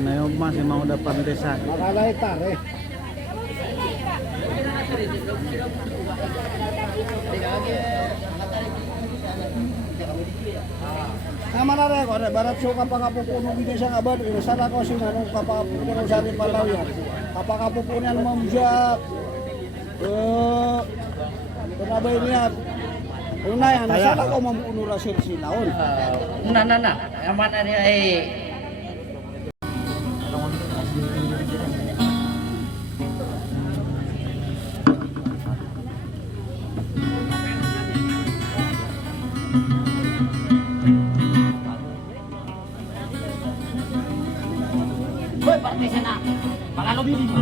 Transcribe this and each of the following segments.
Nah, masih mau dapat desa. Makala hektar eh. Nama nara ko re barat so kapakapupuno gini sa abad sana ko sinanong kapakapupuno sa rin palaw yan. Kapakapupuno yan mamjak. Penabay niya. Unay ano sana ko mamuno ra silaon. Na. Aman na niya eh. Hoy, parte sana. Pagano bili mo?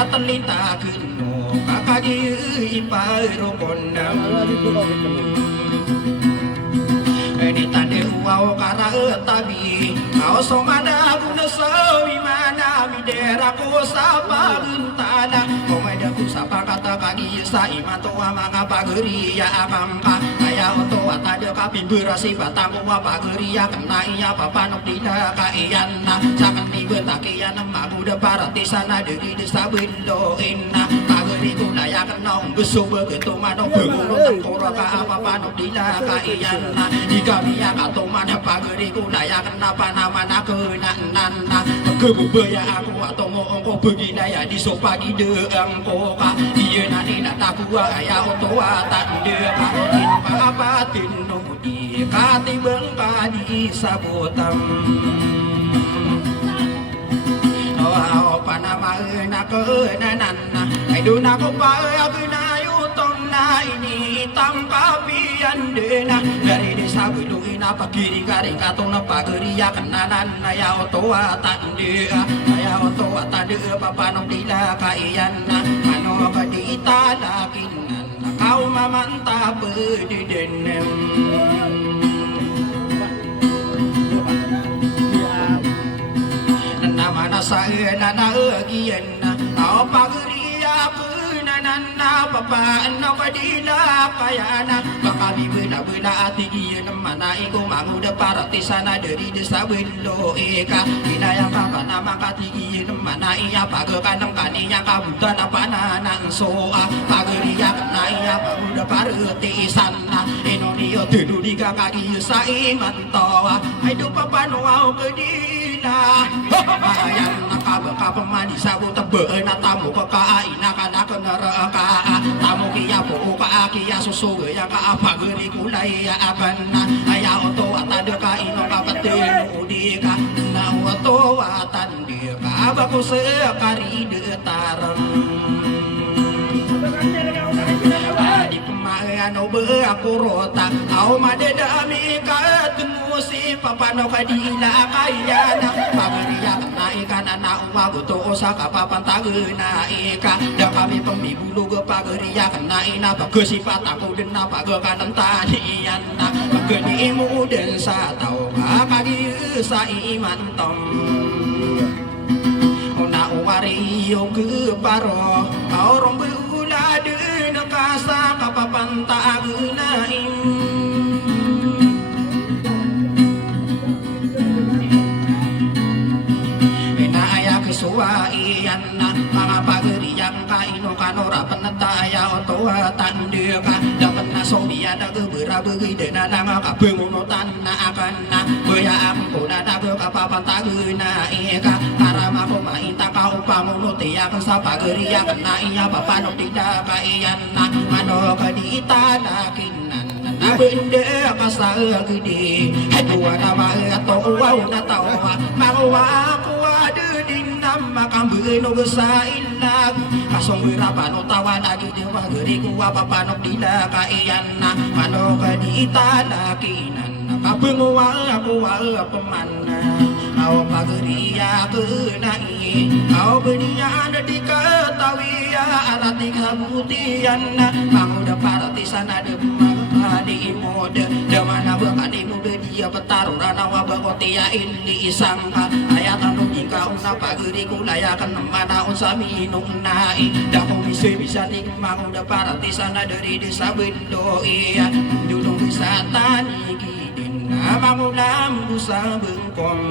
ya terlinta keno kakagi ipairo konam di tande uau kara tabi kau somada guna sawi mana midera ko sapa gentana komeda ku sapa kata kagi sa imato amanga pageri ya akamka aya oto atade kapi berasi batang wa pageri ya kena iya papanok dina kaiyana sakani betakian magu de parati sana deui desa bendo inna pageri ku daya kenong besu begitu mano bengulo tengkoro ka apa panok dina kaiyana kamiya katomana pageri ku daya kenapa nama nakena nana kebubaya aku atau ngongko begina ya di sopagi de angko ka iya nani nataku aya otoa tande ka inpa apatin nudi kati bengka di sabutam oh panama na kena nana aiduna ko pa agnayo tong na ini tangkapian dena dari desa Biluina pagiri kari katong na pagiri ya kenanan ya otoa tande ya otoa tande papanong dila kaiyan na ano kadita lakinan kau mamanta pediden nama nasa na agian na kau pagiri ya nana papa no kadila kayana baka bibena ati ieu mana iku manguda parati sana dari desa Bendo eka dinayang papa nama kati ieu mana iya pagekanang kaninya kabutan apa nanan soa pageriya kana iya manguda parati sana inodio tudu di kakaki saiman toa aido papa no au kedila ayang nakabaka pemani sabu tebe na tamu kakaina kana kenara tamu kia po ka kia susu ya ka pageri kulai ya abana aya oto atade ka ino ka patenu di ka na oto atande ka ba ko sekari detarang di pemangano be aku rota au madedami ka si papa no kadila kayana pageriya kana ikan anak uwa buto osaka papan tagena ika da kami pembibulu ge pageriya kana ina bagesi pataku dena pagekan taniana bageni muden satau kagi sa iman tom ona wari yo ge paro orang beula de nakasa kapapan tagena suwaian na mga pageriang kaino kanora penataya otoa tande ka dapat na sobiya na gebera begide na nga kabengunutan na akan na baya ako na dago kapapantagena eka karama ko mainta ka upamunuti akan sa pageriang na iya papanong tidak kaiyan na ano kadita na kinan na bende ka sa gede haduwa na mga towa na tawa makuha ako makambeun gesa ilag kasong wirapano tawa lagi dewa geri ku apa panok dila kaiana mano kadita lakinan kabenguwa aku wa pemana au pageriya kenai au benia di ketawi ya arati kabutian manguda parati sana de di mode damana bakadi mode dia petarurana wa bakotia ini sangka ayatan jika una pageri kulayakan mana usami nunai dako bisa nikmang udah parati sana dari desa Bendo iya dudung bisa tani gidin nama ulam busa bengkong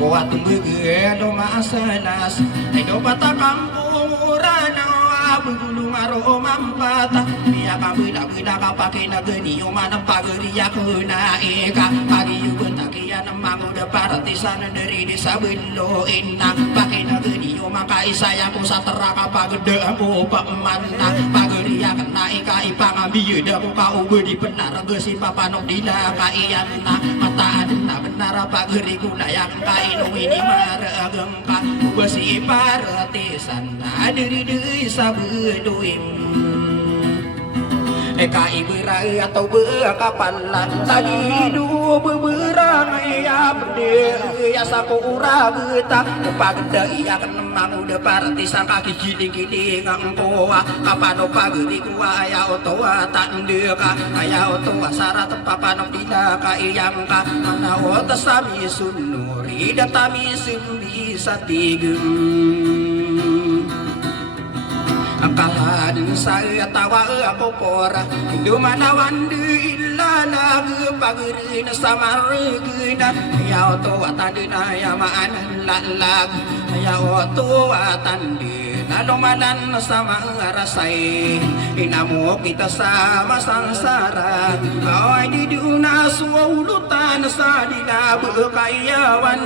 watung bege do masalas ay do pata kampung urana bulu ngaro mampata biya kabida kapake nageni umana pageriya kuna eka pagi yubentakiya namang udah parati sana dari desa Bendo inna pake nageni umaka isaya ku satera kapagede aku pemana pageriya kena eka ipangambi da ku ka ubedi benar gesi papanok dina kaiyana mata adena benar pageri kulayak kainu ini marageng ka besi parati sana dari desa Beduim eka iberai atau bekapan tadi hidup beberang ya berdiri ya sapo ura geta pagenda iya kenemang udah parati sang kaki giling-giling engko kapano pageri kuwa aya otowa tak ndeka aya otowa syarat papanok dinaka iyang ka manawa tasami sunuri datami sumbi satigem akalan saya tawa ako pora Hindu manawan di ilana pageri na samarigi na ya oto atandi na ya maanan lalag ya oto atandi na lumanan sa mga rasay inamo kita sama sangsara ay di na suulutan sa dinabakayawan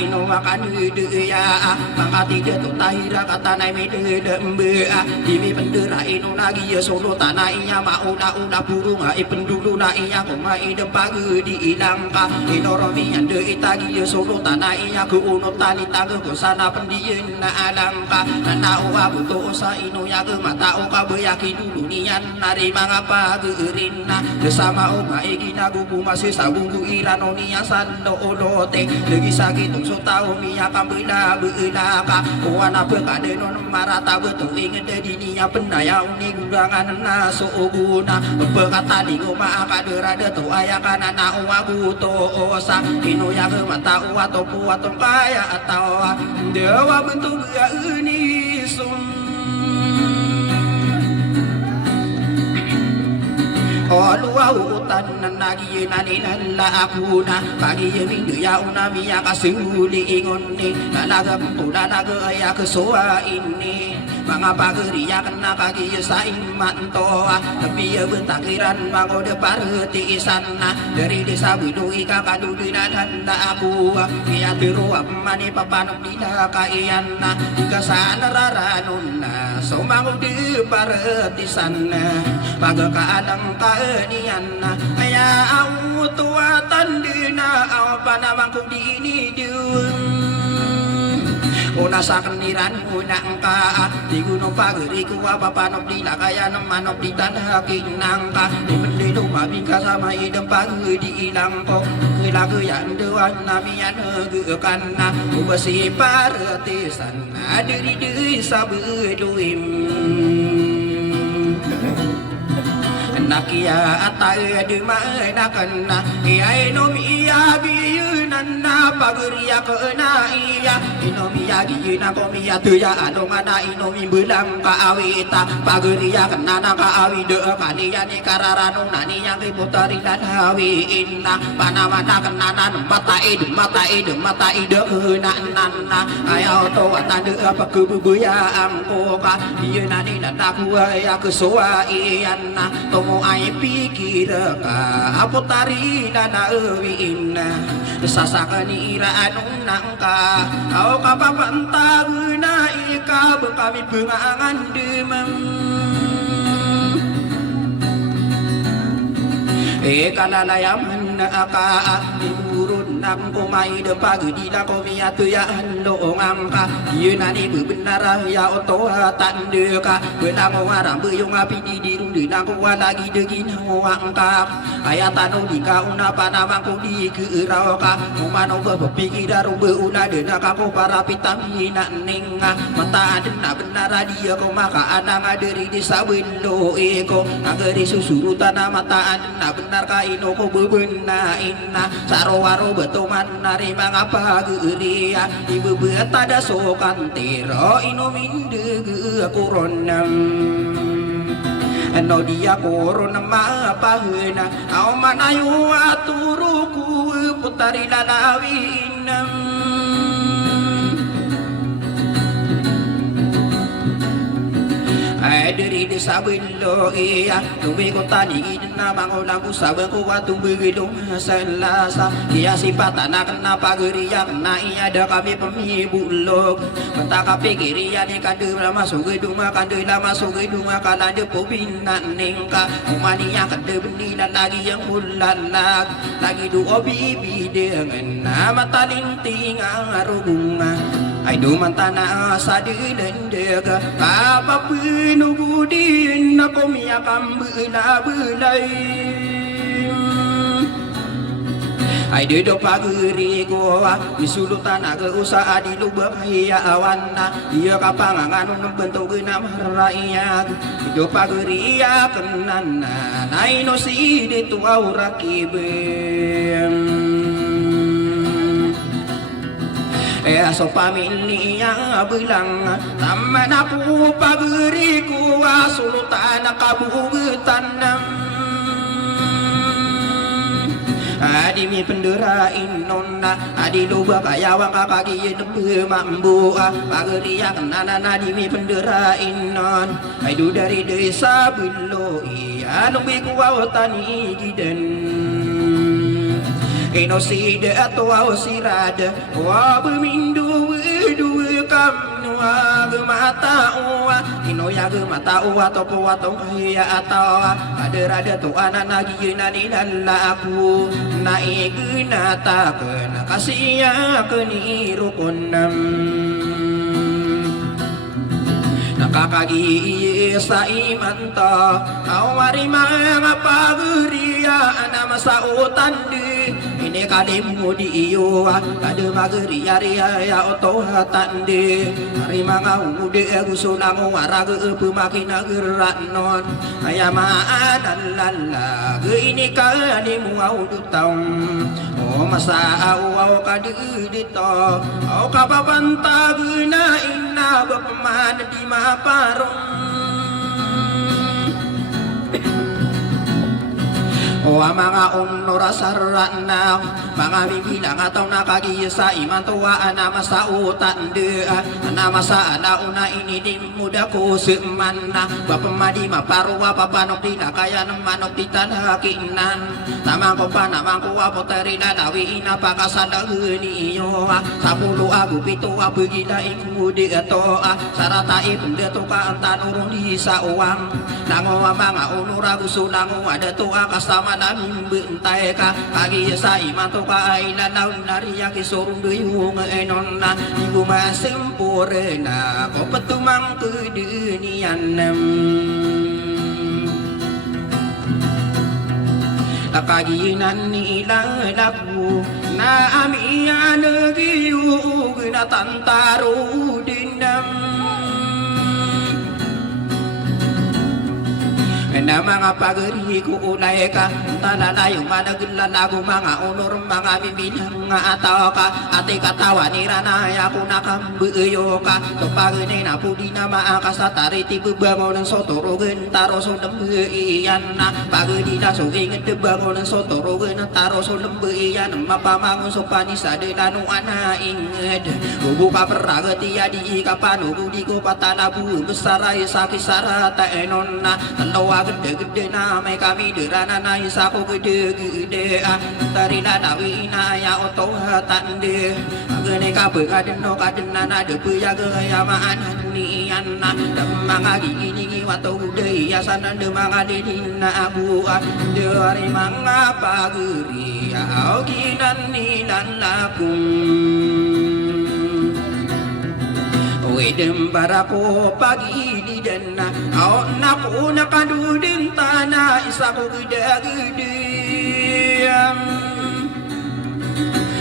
ino makan ya mangati de tu tahira kata nai me de dembe dimi pendera ino nagi ya solo tanah inya mauna una burung pendulu na inya koma ide pagi di ilangka ino romi ande itagi ya solo tanah inya ku uno tali tago ku sana pendien na alangka na uwa buto sa ino ya ke mata o ka beyaki dulu nian nari mangapa gerinna bersama oma egina gugu masih sabunggu irano niya sando olote lagi kitong so tao miya kambila beuna ka wana bekade non marata betu ingin dedi niya penaya uni gurangan na sooguna bekata di goma akadera de tu ayakana na uwagu to osa ino ya mata uwa to puatong kaya atau dewa bentuk ya ini sun Oluwa utan nagi naninan la aku na pagi minggu ya unami ya kasuli ingon ni nalaga pula naga ya kesoa ini mga pageri ya kena kagi sa iman toa tapi ya bentakiran mango de parti isana dari desa bidu ika kadudi na aku ya biru mani papanok dina kaiana ika sana raranuna so mango de parti sana pagkaadang kaanian kaya ang tuwatan din na apa naman kung di inidiyon una sa kaniran una ang ka di gunong pagiri kuwa papanok di na kaya namanok di tanaking nang ka di mandilo mabing kasama idang pagiri di ilang ko kilagayan doan namin yan nagkakan na ubasi paratisan na diri sa beduim nakia atay di may nakana iyay nomiya biyunan na pagriya ko na iya inomiya giyuna ko miya tuya ano nga na inomi bulang kaawita pagriya kana na kaawi de kaniya ni kararanong na niya kay putari na hawiin na panaman na kananan matai de na nana ayaw to atande pagkubuya ang koka iyuna ni natakuwa ya kusuwa iyan na tomo ay pikir ka apotari na nauwiin na sasaka ni iraanong nangka aw kapapantag na ikaw kami pengangan demam kalalayaman na ka imurun ng kumay de pagdila ko miyatuyan loong ka yun ani bebenar ya oto tande ka benang warang beyong api di dirung dinang ko lagi degin hoang ka ayatan di ka una panamang ko di keurau ka umano berpikir beuna dena ka ko para pitamina ninga mata adena benar dia ko maka anang aderi desa belo eko ageri susurutan mata adena benar ka ino ko bebena inna sarowaro betuman nari mangapa geria ibu betada sokan tero ino minde koronam no dia korona mapahena au manayu aturuku putari lalawinam dari desa belo iya tuwi ko tani na mangulang ko sa ko watu bigidong salasa iya sipata na kena pageriya na iya da kami pemibulog mata kapigiriya ni kande lama sugidung kande lama sugidung kala de pobinan ningka umaniya kande benina lagi yang mulalag lagi du obibi dengan nama talinting ang arubungan ay dumantana sa dilendeg kapapinugudin na kumiyakang bulay Ay dedo pageri ko misulutan aga usaha di lubak hiya awan iya kapangangan ng bentuk na maraya dedo pageri ya kenan nai no si de tu aurakibem so pamilya bilang taman aku pageri ko sulutan kabugutan Adi mi pendera inonna adi loba kayawang kakagi debu mambu pageriya kenana adi mi pendera innon aidu dari desa bilo iya numbi kuwawatani giden inoside atau ausirada wa bemindu dua kamnu mata uwa inoya mata uwa topo atau kaya atau ada tu anak lagi nani lala aku naik nata kena kasih keni rukunam nakakagi sa imanta awari mga paguriya na masautan di ini kalimu di iyo kada maguriya riya oto hatandi hari mga ude gusulang waraga pumakina geranon ayamaan alala ini kalimu audutang o masa awaw kadidito o kapapantag na ina bapaman di maparong o mga unora sarana mga bibilang ataw nakagisa iman tuwa na masautan de na masana una inidim muda ko seman na bapamadi maparwa papanok di kaya ng manok di tanakinan tamang ko pa namang ko apoteri na dawi ina pakasadagan niyo sa pulo agupito apagila ikudi ato sarata ipun deto ka antanurong di sa uwang nango mga unora gusto nango ada to kasama namin bentay ka kagi sa imato ka ay lalaw nariya kisorong duyong enon na ibu masempore na ko patumang kedunian kaginan nila labu na amiya nagiyug na tantaro dinam na mga pagari ko ulay ka talalay managilan ako mga honor mga bibilang nga ataw ka ati katawa ni ranaya ko nakambuyo ka kapagani na pudi na maakasatari tibubango ng sotorogan taro so lembuiyan na pagadi na so ingin tibango ng sotorogan taro so lembuiyan mapamangon so panisa de lanu ana inged buka peragati ya di kapano di ko patanabu besaray sa kisara ta enon na tanawa gede-gede na may kami derana na isa ko gede-gede tarila dawi na ya oto hatande agane ka pengaden no kadena na de puya gaya maanan nian na mga gini wato gede ya sana de mga dina abu dari mga paguri au kinan nilan lakum Wedem barako pagi di dana au naku nakadudin tanah isa ko gede-gede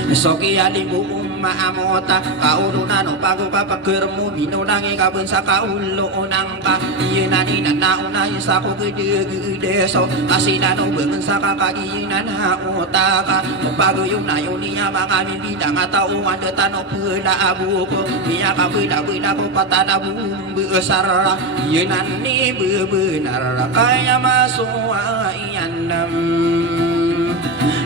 Soki alimu maamota kaurunan o bago kapagkermo binunangi kabun sa kaulo nang ka iyanani na nauna isa ko gede-gede so kasinano bangun sa kakaginan na utaka o bago yung nayo niya mga bibidang atao andatan o pula abuko niya kabula-bula ko patana bumbesar iyanani bebenar kaya masuwa iyanam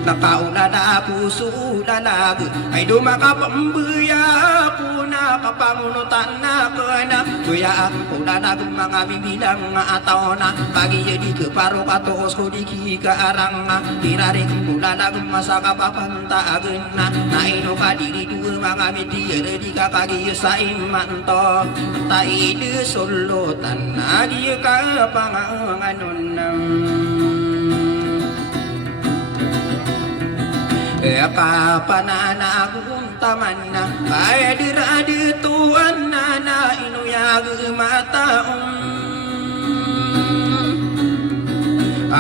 nakauna na puso lalag ay dumakapambuya ako na kapangunutan na kana kuya ako na mga bibilang ataw na pagiya di kaparo katos ko di kikaarang tirarik mula na masa kapapantagan na naino ka diri dua mga mitiyar di kakagiya sa imanto tayo sulutan na di ka panganganon kapanana akong taman na kaya diradi tuan na inuyag mataong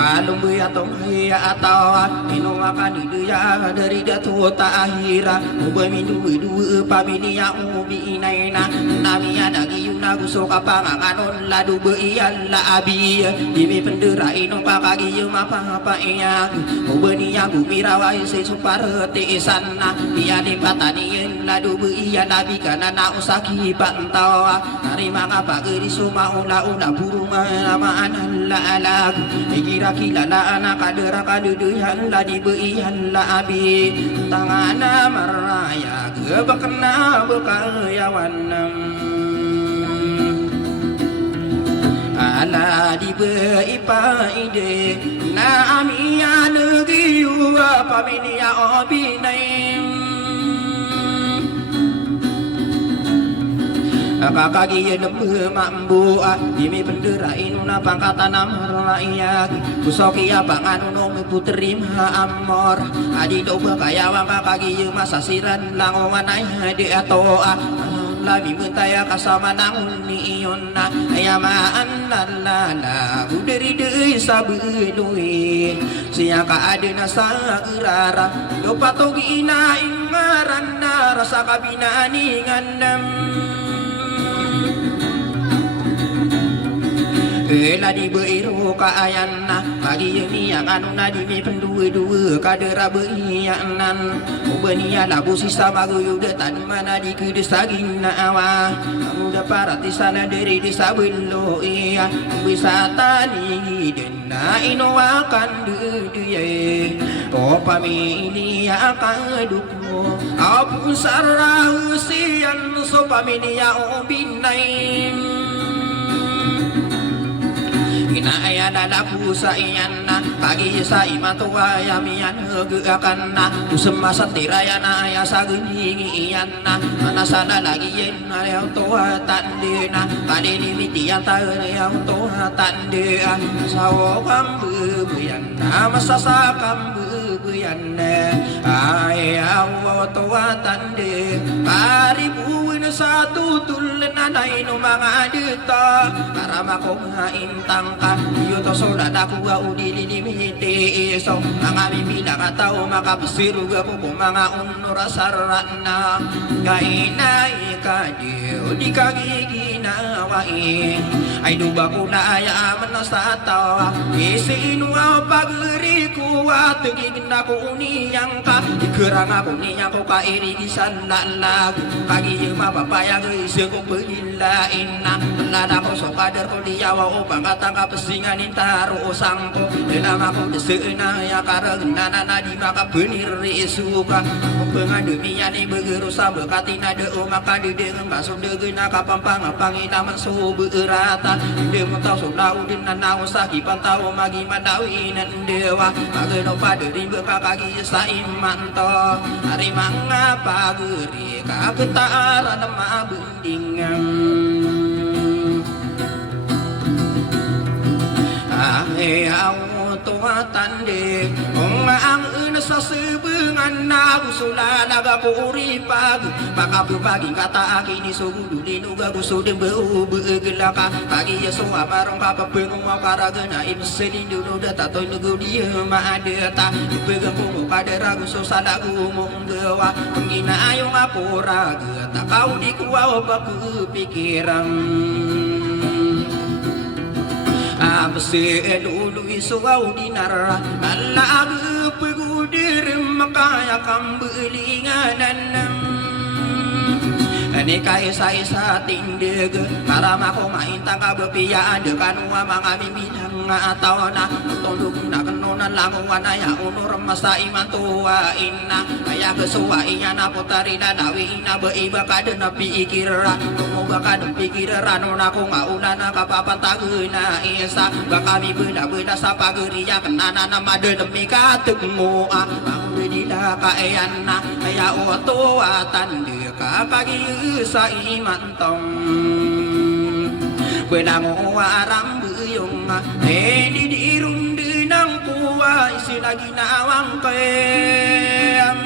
Lumbi atau maya atau minum makan di dia dari jatuh tak akhira ubah minum dua pabini yang ubi inaina nami ada giuna gusok apa nganon ladu beian la abi dimi pendera ino pakagi apa apa iya ubah niya gumirawa isi suparete sana dia di patani ladu beian nabi kana na usaki pantau narima apa geri suma ula burung nama analla alag kira-kira anak kadera kaduduyan la dibeian la abi tangana maraya gebakna bekayawanam ala dibei paide na amia negiu paminia obinaim kakagi lembu mambu dimi bendera inuna pangkatan amraya kusoki abangan uno putri ma amor adi doba kaya wang kakagi masa siran langongan ay di ato lami mentaya kasama nangun ni iyon na ayamaan lalala uderi de sabelui siya ka adena sa gerara dopatogi na ingaran na rasa kabinaningan nam la di beiru ka ayanna pagi ni yang anu na di mi pendua-dua kadera beianan ubania labu sisa maguyu de tan mana di kudes sagina awa muda parati sana dari desa bello iya wisata ni denna ino akan duye o pamili akan duko apu sarau sian so pamili ya obinaim aya dadaku sa iyan na pagi sa imatua yamian gegakan na semasa tiraya na aya sa geningi iyan na manasana lagi yen aya tua tandena kali dimitian tayo aya tua tandea sawo kambu buyan na masasa kambu buyan na aya tua tande paribu satu tulen nanay no mga dita para makumaintang ka yuto soldadaku au dililimiti iso mga bibida katao makapasiru ako kung mga unura sarana kainay kadiyo di kagiginawain ay duba ko na ayaman na sa tawa isinu ang pagri ko at tigigin ako uniyang ka ikerang ako niyang ko kairigisan lalag kagiyang mapapayag isang kong paghilain na nalada ko so kader ko diyawa o pangatang kapasingan intaro o sangko ilang ako deseen na yakarag na di makapunir isuka kung pengadumi yan ibagero sa bakati na do makadideng baso degen na kapampang pangilaman so berata hindi mo tao so lao din na nao sa kipantao magimadawi ng dewa magano pa din bakakagi sa imanto hari mga paguri kaketara na mabundingan ay ang tuwatande kung ang sa sebengan na gusula nagapuripag makapupaging kataaki ni sugudulin uga gusto din beugelaka pagi yaso amarong kapapengong makaraga na imeselin dulu data toy nugudia maadeta pegang kumo kadera gusto salagu mong gawa penginaayong apuraga takau di kuwa baku pikiran Abse elulu isuaw dinara Ala agpegudir makaya kambelinganan Ani kaisa-isa tindig para makumainta kabepiyaan dekanua mga bimbinang ataw na tundog na kanunan languan aya unur masa iman tuwain na kaya kesuwain niya na putari na dawi na beiba kada na pikira kumuga kada pikira no na kung mauna na kapapantag na isa baka mi beda-beda sa pageriya kanana na madedemi katugmo Dila kaayan na kaya oto atandi kapagi sa imantong Pwede mo aram buyong didirundi ng kuwa isinaginaawang kayam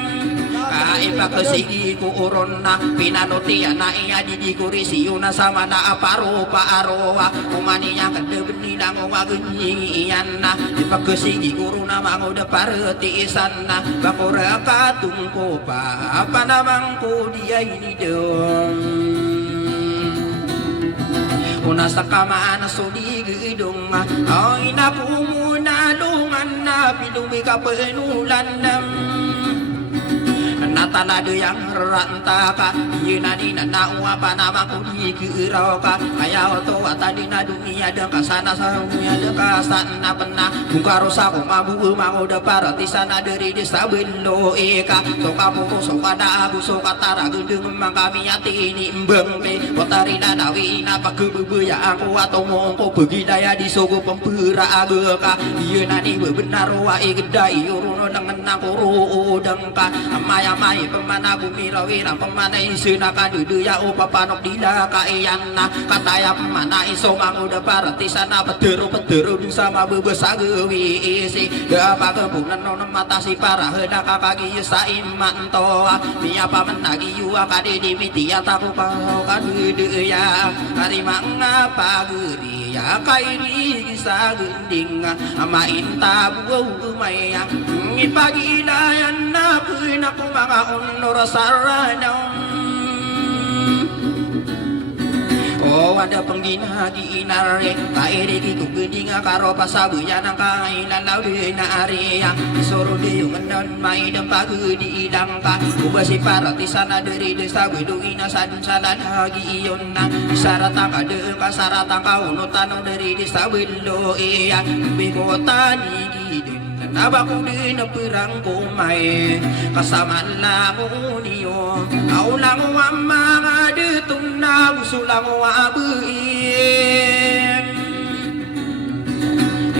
ipakasigi ko uron na pinanutian na iya di kurisiyo na sama na aparo paaroa umaniya kadebeni lang wagunyian na ipakasigi ko na mango da paratiisan na bakura katungko pa apa namang ko dia ini dong una sa kamaan na suligidong ay napumuna lungan na pilumi ka penulan natalado yang ranta ka yunani na nawa pa naman ko di kiraw ka kaya oto atadi na dunia dan kasana sa dunia dan kasana pena bungkaro sa ko mabu mango da para tisana dari desa belo eka so kamu so kada aku so katara gendeng mang kami ati ini mbengke watari na nawi na pagebu ya aku atau mongko bagi daya di sogo pempera ageka yunani benar wa igdai uruno dengan aku ro dengka amaya mai pemana bumi rawira pemana isuna kadudu ya upapanok dila kaiyana kataya pemana iso manguda paratisana pedero sama bebesa gewi isi apa kebunan non matasi para hena kakagi sa imanto biya pamenagi yuwa kadi dimiti ya taku pau kadudu ya kari mangapa geri ya kairi sa gending ama inta buau maya pagi dayan na puna ko mga honor saranang oh ada pengginagi inare kairiki kugeding karo pasabuyan ang kainan lawi na area isoro di yung anon may dampag di idang ka ubasi para tisana dari desa beduina sadun sana lagi iyon na sarata ka de ka sarata ka unutan dari desa belo iya bigota ni naba ko din ang pirang kumay kasama lang ko niyo ako lang ang mga ditong na gusto lang ko abuin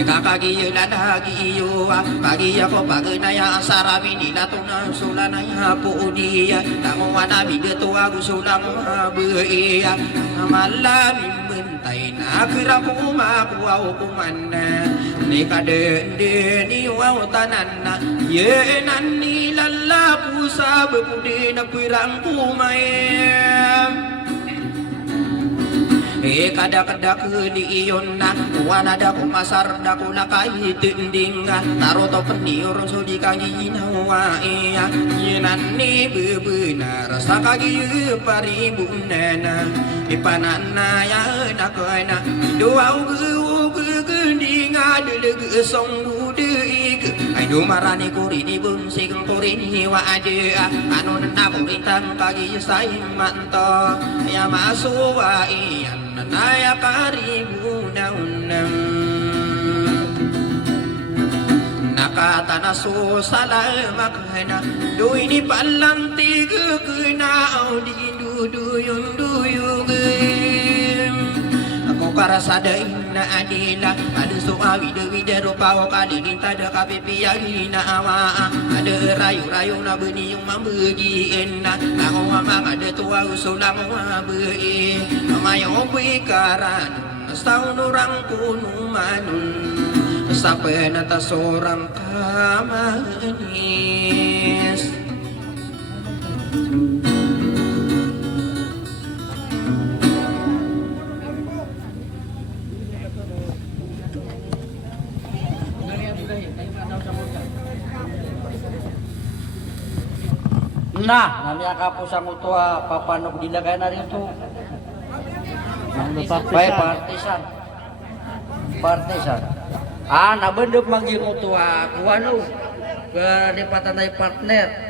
kakagiyo na nagiyo kagiya ko pagunaya sarami nila tunang sulanaya po niya nanguwa namin dito gusto lang ko abuin malalim mentay na kira ko makuha ko kumana ni kadende ni wow tanan na yenan ni lalaku sa bukudi na pirang kumay kada kuni iyon na wanada ko masar da ko nakaitinding taroto penior so di kagi nawa iya yenan ni bebenar sa kagi paribunana ipanana ya na koina doa gending adeleg song budeik ay dumarani ko rin ibunsig ko rin hiwa ade ano na ko ritang kagi sa imanto ya masuwa iyan naya karibu daunam nakatana so salamak na do ini palanti kena audi duyun ako karasadain na adila ada so awi dewi dero pao kalilinta da kapipiyagi na awa ada rayu-rayu na beni yung mambagiin na ako amang ada tuwa usulang mabai mayo bikaran sa unurang kunumanun sa penatasorang kamanis nah namanya kapus ang utua papanok dila kaya na rin ito partisan nabendep manggil utua kuano ke dipatan partner